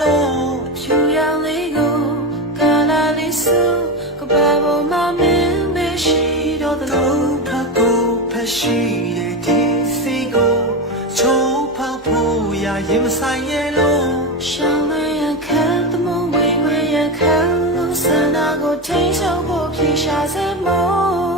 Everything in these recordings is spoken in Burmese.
လုံးဖြူရောင်လေးကိုကာလာလေးစုကဘာပေါ်မှာမင်းမရှိတော့သလိုဖတ်ကိုဖတ်ရှိတဲ့ဒီစီကိုချိုးဖောက်ဖို့ရရင်မဆိုင်ရဲ့လို့ရှောင်းမရခံသမုံဝေဝေရခံလို့စန္ဒကိုထိန်ချုပ်ဖို့ဖြေရှာစေမို့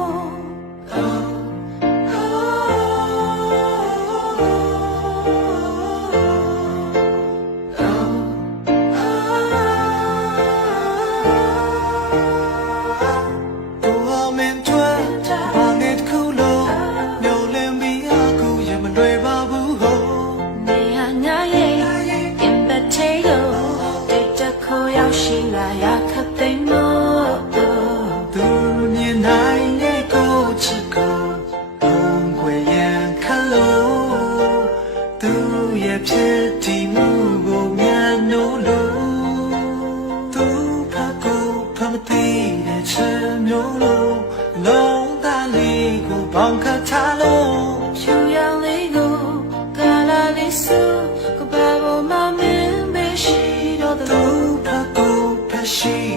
ရှိလာရခတ်သိမ်းလို့သူမြင်နိုင်တဲ့ကိုချစ်ကိုဘုံွယ်ရန်ခတ်လို့သူရဲ့ဖြစ်တည်မှုကိုမြန်လို့သူဖတ်ကိုဖတ်မသိတဲ့ချင်မျိုးလို့လုံးသားလေးကိုပေါင်ခတ်ထားလို့ဖြူရောင်လေးကိုကာလာလေးစုကဘာပေါ်မှာမင်းမရှိတော့သူဖတ်ကိုshe